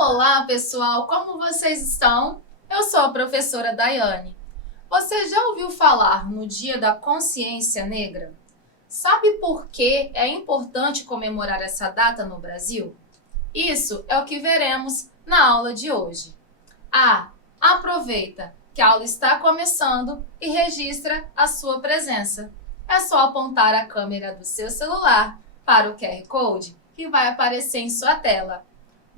Olá, pessoal! Como vocês estão? Eu sou a professora Daiane. Você já ouviu falar no Dia da Consciência Negra? Sabe por que é importante comemorar essa data no Brasil? Isso é o que veremos na aula de hoje. Aproveita que a aula está começando e registra a sua presença. É só apontar a câmera do seu celular para o QR Code que vai aparecer em sua tela.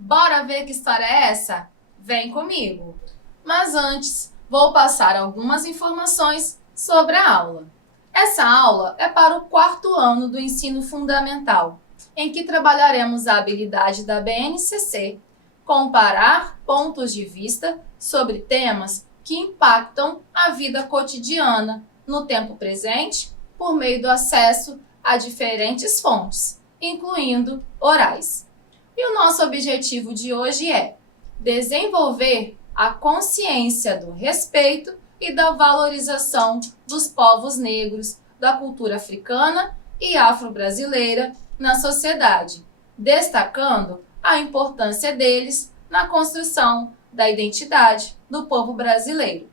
Bora ver que história é essa? Vem comigo! Mas antes, vou passar algumas informações sobre a aula. Essa aula é para o 4º ano do ensino fundamental, em que trabalharemos a habilidade da BNCC, comparar pontos de vista sobre temas que impactam a vida cotidiana no tempo presente por meio do acesso a diferentes fontes, incluindo orais. E o nosso objetivo de hoje é desenvolver a consciência do respeito e da valorização dos povos negros, da cultura africana e afro-brasileira na sociedade, destacando a importância deles na construção da identidade do povo brasileiro.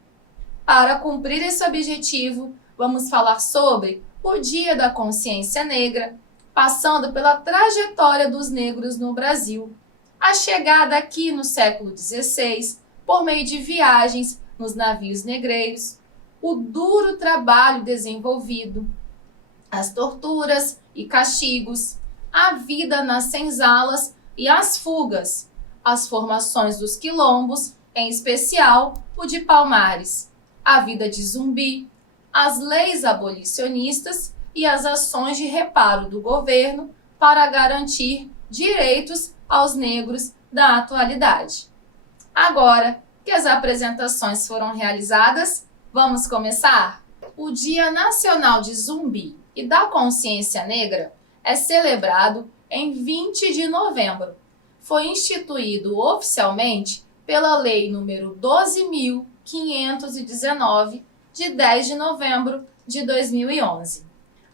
Para cumprir esse objetivo, vamos falar sobre o Dia da Consciência Negra, passando pela trajetória dos negros no Brasil, a chegada aqui no século XVI, por meio de viagens nos navios negreiros, o duro trabalho desenvolvido, as torturas e castigos, a vida nas senzalas e as fugas, as formações dos quilombos, em especial o de Palmares, a vida de Zumbi, as leis abolicionistas e as ações de reparo do governo para garantir direitos aos negros da atualidade. Agora que as apresentações foram realizadas, vamos começar? O Dia Nacional de Zumbi e da Consciência Negra é celebrado em 20 de novembro. Foi instituído oficialmente pela Lei nº 12.519, de 10 de novembro de 2011.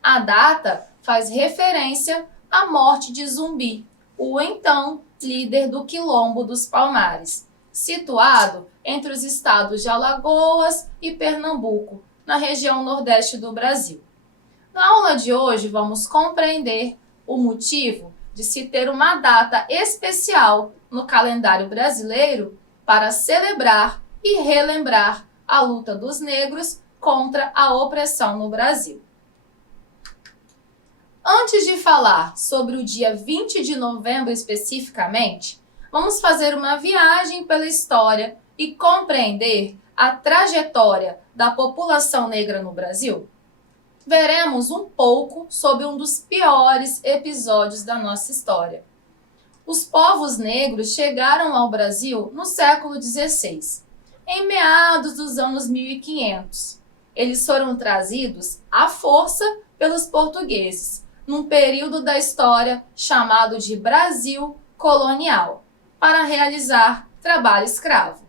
A data faz referência à morte de Zumbi, o então líder do Quilombo dos Palmares, situado entre os estados de Alagoas e Pernambuco, na região nordeste do Brasil. Na aula de hoje, vamos compreender o motivo de se ter uma data especial no calendário brasileiro para celebrar e relembrar a luta dos negros contra a opressão no Brasil. Antes de falar sobre o dia 20 de novembro especificamente, vamos fazer uma viagem pela história e compreender a trajetória da população negra no Brasil. Veremos um pouco sobre um dos piores episódios da nossa história. Os povos negros chegaram ao Brasil no século XVI, em meados dos anos 1500. Eles foram trazidos à força pelos portugueses, num período da história chamado de Brasil colonial, para realizar trabalho escravo.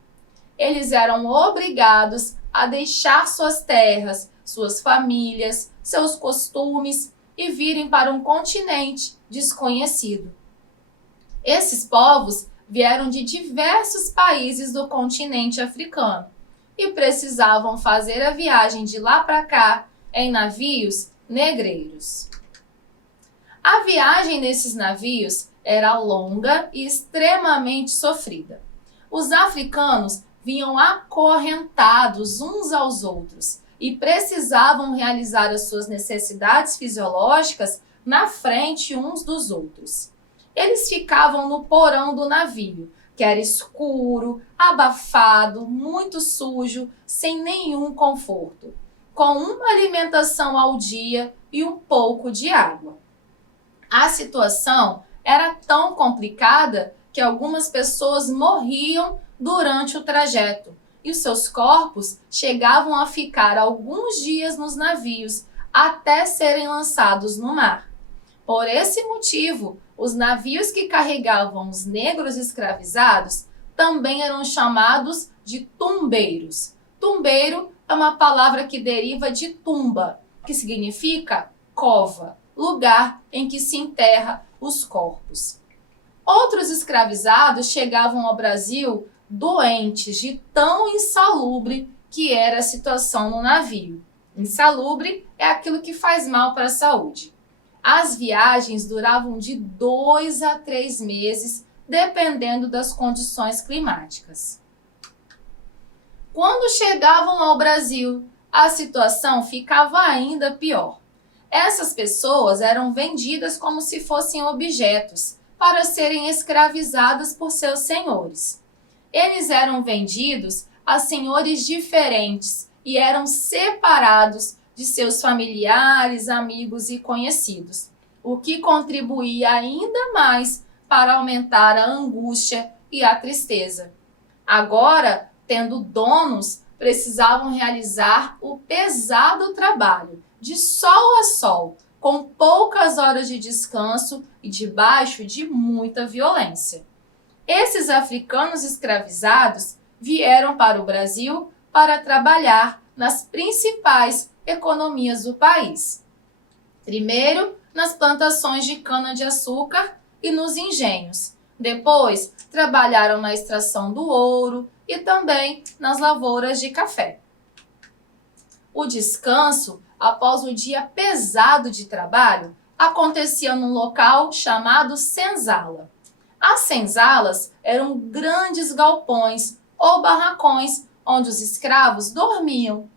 Eles eram obrigados a deixar suas terras, suas famílias, seus costumes e virem para um continente desconhecido. Esses povos vieram de diversos países do continente africano e precisavam fazer a viagem de lá para cá em navios negreiros. A viagem nesses navios era longa e extremamente sofrida. Os africanos vinham acorrentados uns aos outros e precisavam realizar as suas necessidades fisiológicas na frente uns dos outros. Eles ficavam no porão do navio, que era escuro, abafado, muito sujo, sem nenhum conforto, com uma alimentação ao dia e um pouco de água. A situação era tão complicada que algumas pessoas morriam durante o trajeto e os seus corpos chegavam a ficar alguns dias nos navios até serem lançados no mar. Por esse motivo, os navios que carregavam os negros escravizados também eram chamados de tumbeiros. Tumbeiro é uma palavra que deriva de tumba, que significa cova, lugar em que se enterra os corpos. Outros escravizados chegavam ao Brasil doentes de tão insalubre que era a situação no navio. Insalubre é aquilo que faz mal para a saúde. As viagens duravam de 2 a 3 meses, dependendo das condições climáticas. Quando chegavam ao Brasil, a situação ficava ainda pior. Essas pessoas eram vendidas como se fossem objetos, para serem escravizadas por seus senhores. Eles eram vendidos a senhores diferentes e eram separados de seus familiares, amigos e conhecidos, o que contribuía ainda mais para aumentar a angústia e a tristeza. Agora, tendo donos, precisavam realizar o pesado trabalho, de sol a sol, com poucas horas de descanso e debaixo de muita violência. Esses africanos escravizados vieram para o Brasil para trabalhar nas principais economias do país. Primeiro, nas plantações de cana-de-açúcar e nos engenhos. Depois, trabalharam na extração do ouro e também nas lavouras de café. O descanso, após o dia pesado de trabalho, acontecia num local chamado senzala. As senzalas eram grandes galpões ou barracões onde os escravos dormiam.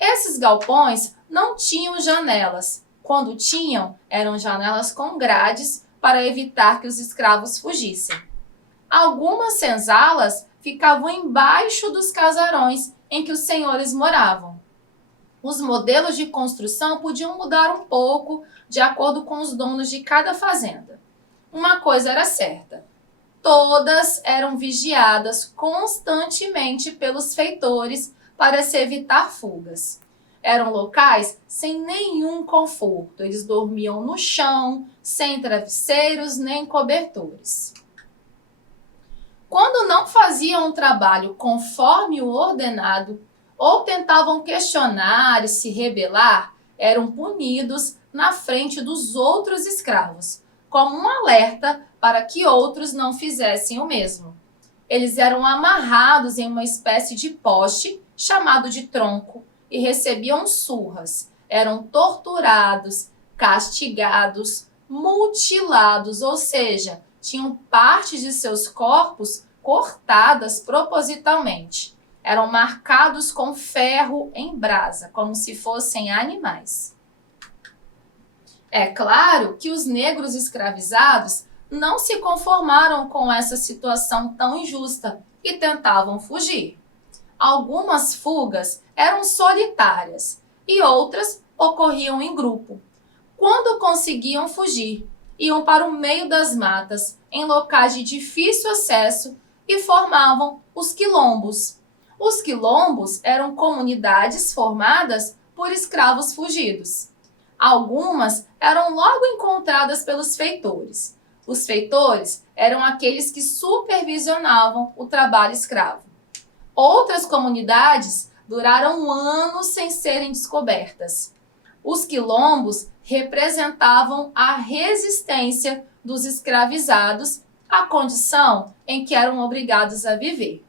Esses galpões não tinham janelas. Quando tinham, eram janelas com grades para evitar que os escravos fugissem. Algumas senzalas ficavam embaixo dos casarões em que os senhores moravam. Os modelos de construção podiam mudar um pouco de acordo com os donos de cada fazenda. Uma coisa era certa: todas eram vigiadas constantemente pelos feitores para se evitar fugas. Eram locais sem nenhum conforto. Eles dormiam no chão, sem travesseiros nem cobertores. Quando não faziam o trabalho conforme o ordenado, ou tentavam questionar e se rebelar, eram punidos na frente dos outros escravos, como um alerta para que outros não fizessem o mesmo. Eles eram amarrados em uma espécie de poste, chamado de tronco, e recebiam surras. Eram torturados, castigados, mutilados, ou seja, tinham partes de seus corpos cortadas propositalmente. Eram marcados com ferro em brasa, como se fossem animais. É claro que os negros escravizados não se conformaram com essa situação tão injusta e tentavam fugir. Algumas fugas eram solitárias e outras ocorriam em grupo. Quando conseguiam fugir, iam para o meio das matas, em locais de difícil acesso, e formavam os quilombos. Os quilombos eram comunidades formadas por escravos fugidos. Algumas eram logo encontradas pelos feitores. Os feitores eram aqueles que supervisionavam o trabalho escravo. Outras comunidades duraram anos sem serem descobertas. Os quilombos representavam a resistência dos escravizados à condição em que eram obrigados a viver.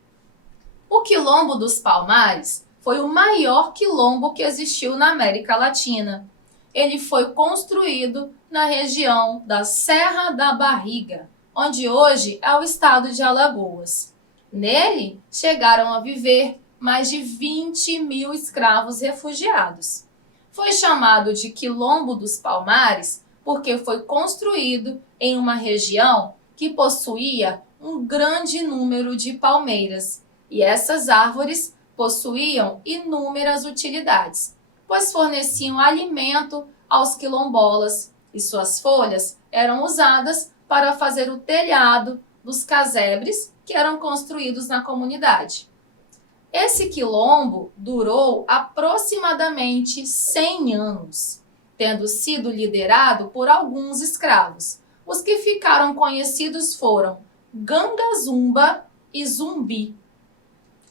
O Quilombo dos Palmares foi o maior quilombo que existiu na América Latina. Ele foi construído na região da Serra da Barriga, onde hoje é o estado de Alagoas. Nele chegaram a viver mais de 20.000 escravos refugiados. Foi chamado de Quilombo dos Palmares porque foi construído em uma região que possuía um grande número de palmeiras, e essas árvores possuíam inúmeras utilidades, pois forneciam alimento aos quilombolas e suas folhas eram usadas para fazer o telhado dos casebres que eram construídos na comunidade. Esse quilombo durou aproximadamente 100 anos, tendo sido liderado por alguns escravos. Os que ficaram conhecidos foram Gangazumba e Zumbi.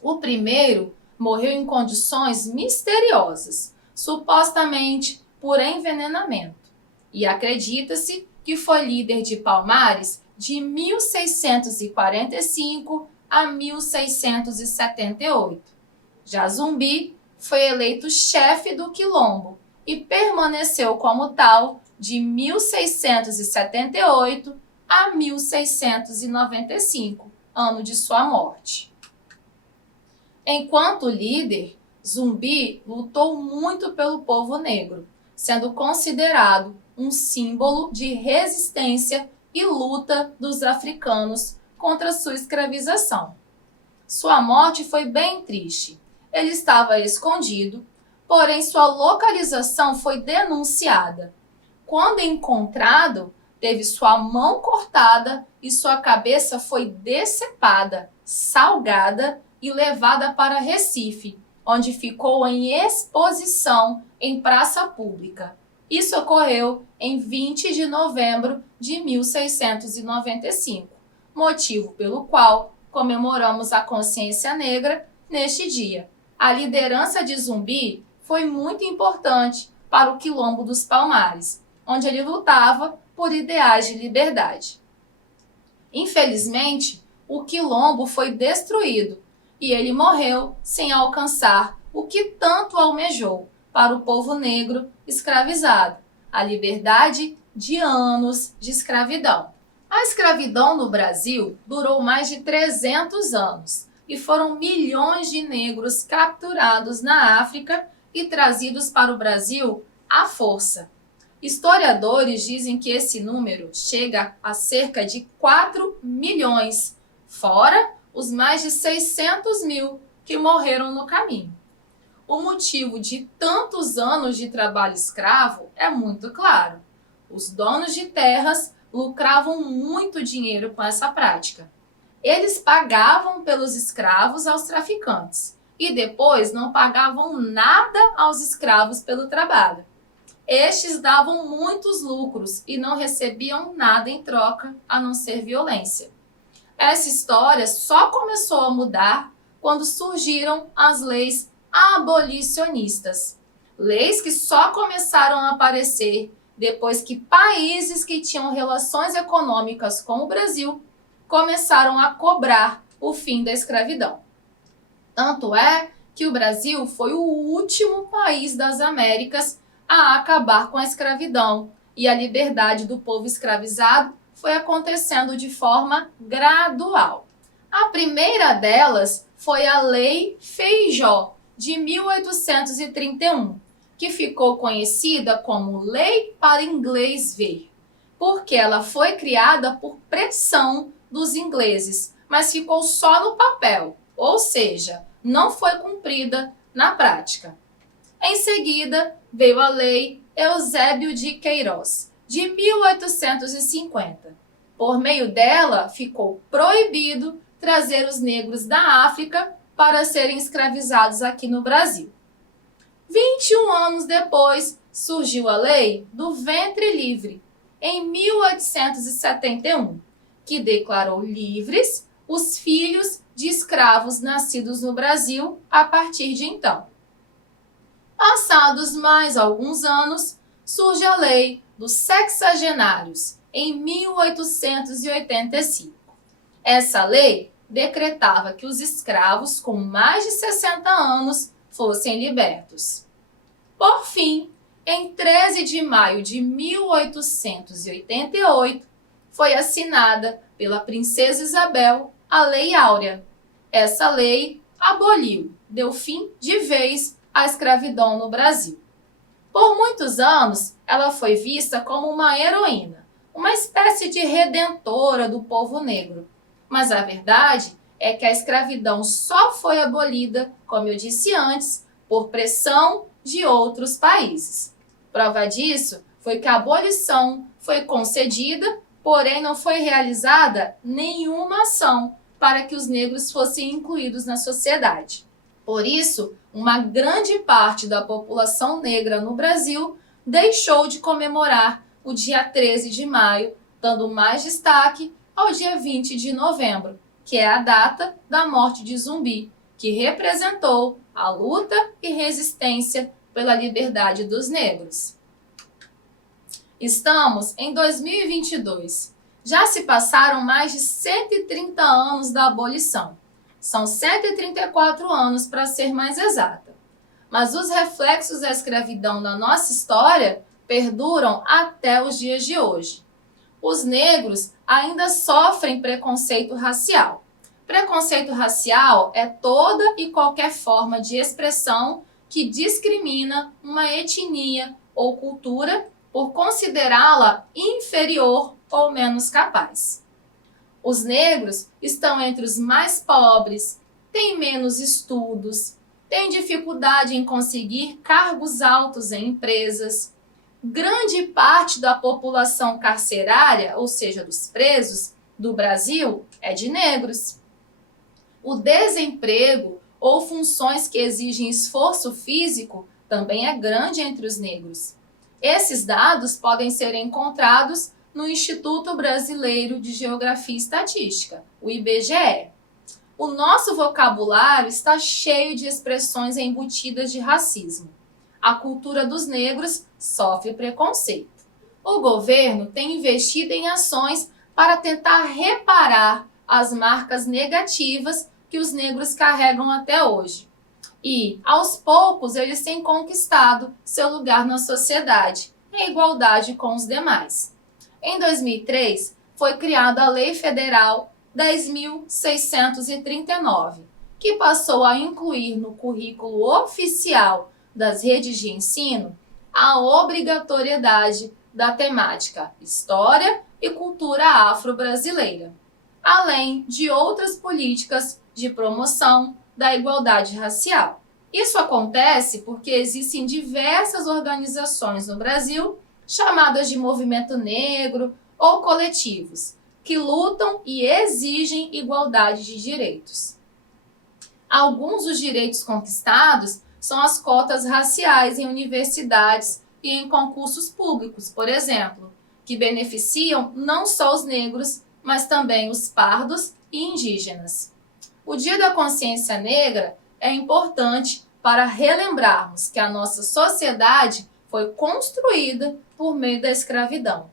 O primeiro morreu em condições misteriosas, supostamente por envenenamento. E acredita-se que foi líder de Palmares de 1645 a 1678. Já Zumbi foi eleito chefe do Quilombo e permaneceu como tal de 1678 a 1695, ano de sua morte. Enquanto líder, Zumbi lutou muito pelo povo negro, sendo considerado um símbolo de resistência e luta dos africanos contra sua escravização. Sua morte foi bem triste. Ele estava escondido, porém sua localização foi denunciada. Quando encontrado, teve sua mão cortada e sua cabeça foi decepada, salgada e levada para Recife, onde ficou em exposição em praça pública. Isso ocorreu em 20 de novembro de 1695, motivo pelo qual comemoramos a consciência negra neste dia. A liderança de Zumbi foi muito importante para o Quilombo dos Palmares, onde ele lutava por ideais de liberdade. Infelizmente, o Quilombo foi destruído e ele morreu sem alcançar o que tanto almejou para o povo negro escravizado, a liberdade de anos de escravidão. A escravidão no Brasil durou mais de 300 anos e foram milhões de negros capturados na África e trazidos para o Brasil à força. Historiadores dizem que esse número chega a cerca de 4 milhões, fora os mais de 600 mil que morreram no caminho. O motivo de tantos anos de trabalho escravo é muito claro. Os donos de terras lucravam muito dinheiro com essa prática. Eles pagavam pelos escravos aos traficantes e depois não pagavam nada aos escravos pelo trabalho. Estes davam muitos lucros e não recebiam nada em troca, a não ser violência. Essa história só começou a mudar quando surgiram as leis abolicionistas. Leis que só começaram a aparecer depois que países que tinham relações econômicas com o Brasil começaram a cobrar o fim da escravidão. Tanto é que o Brasil foi o último país das Américas a acabar com a escravidão, e a liberdade do povo escravizado foi acontecendo de forma gradual. A primeira delas foi a Lei Feijó, de 1831, que ficou conhecida como Lei para Inglês Ver, porque ela foi criada por pressão dos ingleses, mas ficou só no papel, ou seja, não foi cumprida na prática. Em seguida, veio a Lei Eusébio de Queiroz, de 1850. Por meio dela, ficou proibido trazer os negros da África para serem escravizados aqui no Brasil. 21 anos depois, surgiu a Lei do Ventre Livre, em 1871, que declarou livres os filhos de escravos nascidos no Brasil a partir de então. Passados mais alguns anos, surge a Lei dos Sexagenários, em 1885. Essa lei decretava que os escravos com mais de 60 anos fossem libertos. Por fim, em 13 de maio de 1888, foi assinada pela Princesa Isabel a Lei Áurea. Essa lei aboliu, deu fim de vez à escravidão no Brasil. Por muitos anos, ela foi vista como uma heroína, uma espécie de redentora do povo negro. Mas a verdade é que a escravidão só foi abolida, como eu disse antes, por pressão de outros países. Prova disso foi que a abolição foi concedida, porém não foi realizada nenhuma ação para que os negros fossem incluídos na sociedade. Por isso, uma grande parte da população negra no Brasil deixou de comemorar o dia 13 de maio, dando mais destaque ao dia 20 de novembro, que é a data da morte de Zumbi, que representou a luta e resistência pela liberdade dos negros. Estamos em 2022 Já se passaram mais de 130 anos da abolição. São 134 anos, para ser mais exata. Mas os reflexos da escravidão na nossa história perduram até os dias de hoje. Os negros ainda sofrem preconceito racial. Preconceito racial é toda e qualquer forma de expressão que discrimina uma etnia ou cultura por considerá-la inferior ou menos capaz. Os negros estão entre os mais pobres, têm menos estudos, têm dificuldade em conseguir cargos altos em empresas. Grande parte da população carcerária, ou seja, dos presos do Brasil, é de negros. O desemprego ou funções que exigem esforço físico também é grande entre os negros. Esses dados podem ser encontrados no Instituto Brasileiro de Geografia e Estatística, o IBGE. O nosso vocabulário está cheio de expressões embutidas de racismo. A cultura dos negros sofre preconceito. O governo tem investido em ações para tentar reparar as marcas negativas que os negros carregam até hoje. E, aos poucos, eles têm conquistado seu lugar na sociedade, em igualdade com os demais. Em 2003, foi criada a Lei Federal 10.639, que passou a incluir no currículo oficial das redes de ensino a obrigatoriedade da temática História e Cultura Afro-Brasileira, além de outras políticas de promoção da igualdade racial. Isso acontece porque existem diversas organizações no Brasil, chamadas de movimento negro ou coletivos, que lutam e exigem igualdade de direitos. Alguns dos direitos conquistados são as cotas raciais em universidades e em concursos públicos, por exemplo, que beneficiam não só os negros, mas também os pardos e indígenas. O Dia da Consciência Negra é importante para relembrarmos que a nossa sociedade foi construída por meio da escravidão.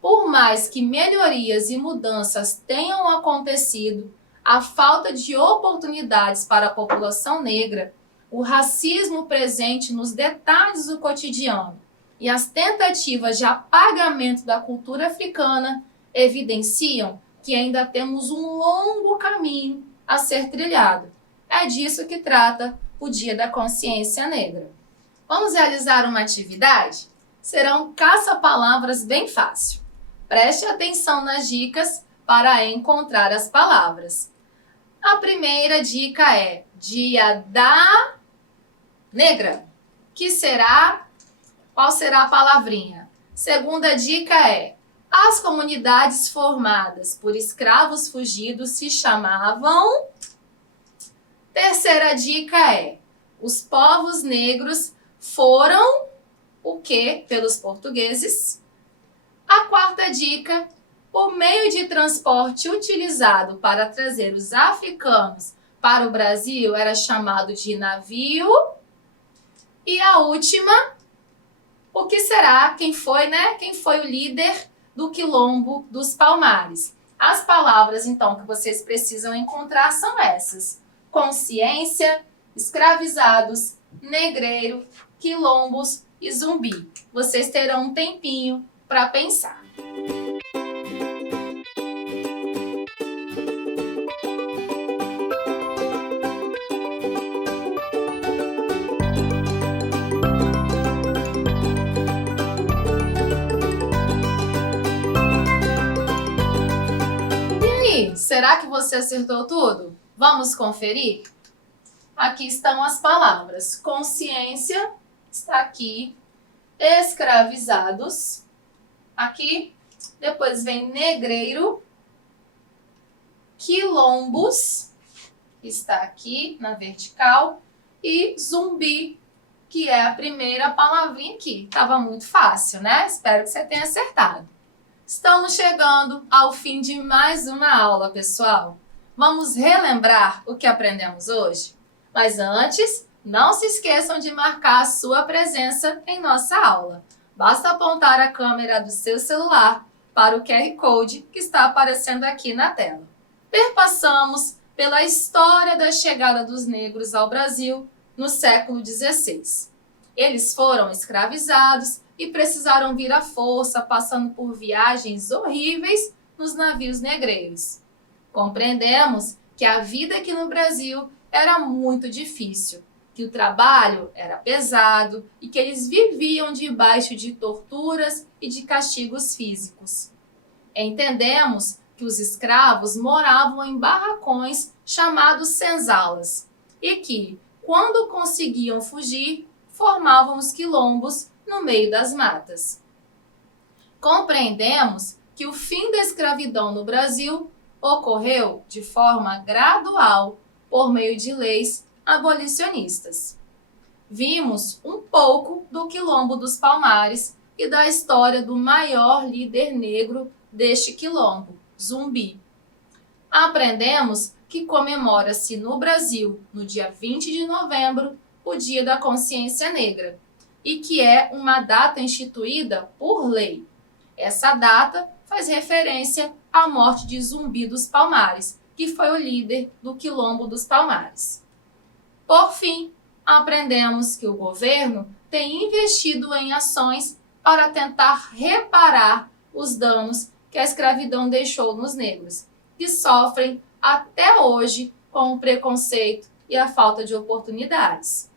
Por mais que melhorias e mudanças tenham acontecido, a falta de oportunidades para a população negra, o racismo presente nos detalhes do cotidiano e as tentativas de apagamento da cultura africana evidenciam que ainda temos um longo caminho a ser trilhado. É disso que trata o Dia da Consciência Negra. Vamos realizar uma atividade? Será um caça-palavras bem fácil. Preste atenção nas dicas para encontrar as palavras. A primeira dica é Dia da Negra. Qual será a palavrinha? Segunda dica é: as comunidades formadas por escravos fugidos se chamavam. Terceira dica é: os povos negros foram o quê pelos portugueses? A quarta dica: o meio de transporte utilizado para trazer os africanos para o Brasil era chamado de navio. E a última: o que será? Quem foi o líder do Quilombo dos Palmares? As palavras, então, que vocês precisam encontrar são essas: consciência, escravizados, negreiro, quilombos e zumbi. Vocês terão um tempinho para pensar. Será que você acertou tudo? Vamos conferir? Aqui estão as palavras. Consciência está aqui. Escravizados. Aqui. Depois vem negreiro. Quilombos. Está aqui na vertical. E zumbi, que é a primeira palavrinha aqui. Estava muito fácil, né? Espero que você tenha acertado. Estamos chegando ao fim de mais uma aula, pessoal. Vamos relembrar o que aprendemos hoje? Mas antes, não se esqueçam de marcar a sua presença em nossa aula. Basta apontar a câmera do seu celular para o QR Code que está aparecendo aqui na tela. Perpassamos pela história da chegada dos negros ao Brasil no século XVI. Eles foram escravizados e precisaram vir à força, passando por viagens horríveis nos navios negreiros. Compreendemos que a vida aqui no Brasil era muito difícil, que o trabalho era pesado e que eles viviam debaixo de torturas e de castigos físicos. Entendemos que os escravos moravam em barracões chamados senzalas e que, quando conseguiam fugir, formavam os quilombos no meio das matas. Compreendemos que o fim da escravidão no Brasil ocorreu de forma gradual por meio de leis abolicionistas. Vimos um pouco do Quilombo dos Palmares e da história do maior líder negro deste quilombo, Zumbi. Aprendemos que comemora-se no Brasil, no dia 20 de novembro, o Dia da Consciência Negra, e que é uma data instituída por lei. Essa data faz referência à morte de Zumbi dos Palmares, que foi o líder do Quilombo dos Palmares. Por fim, aprendemos que o governo tem investido em ações para tentar reparar os danos que a escravidão deixou nos negros, que sofrem até hoje com o preconceito e a falta de oportunidades.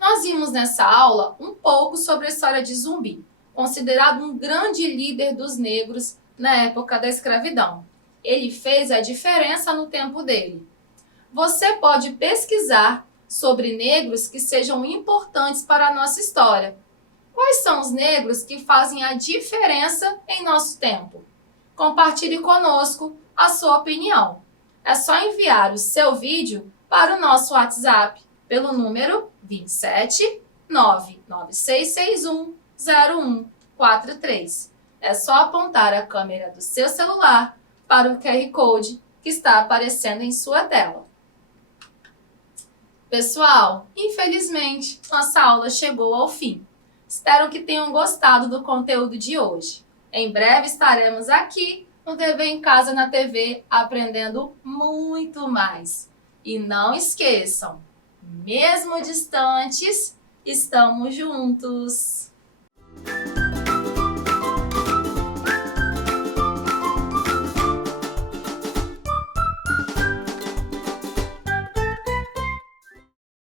Nós vimos nessa aula um pouco sobre a história de Zumbi, considerado um grande líder dos negros na época da escravidão. Ele fez a diferença no tempo dele. Você pode pesquisar sobre negros que sejam importantes para a nossa história. Quais são os negros que fazem a diferença em nosso tempo? Compartilhe conosco a sua opinião. É só enviar o seu vídeo para o nosso WhatsApp pelo número 27 99661 0143. É só apontar a câmera do seu celular para o QR Code que está aparecendo em sua tela. Pessoal, infelizmente, nossa aula chegou ao fim. Espero que tenham gostado do conteúdo de hoje. Em breve estaremos aqui no TV em Casa na TV aprendendo muito mais. E não esqueçam, mesmo distantes, estamos juntos!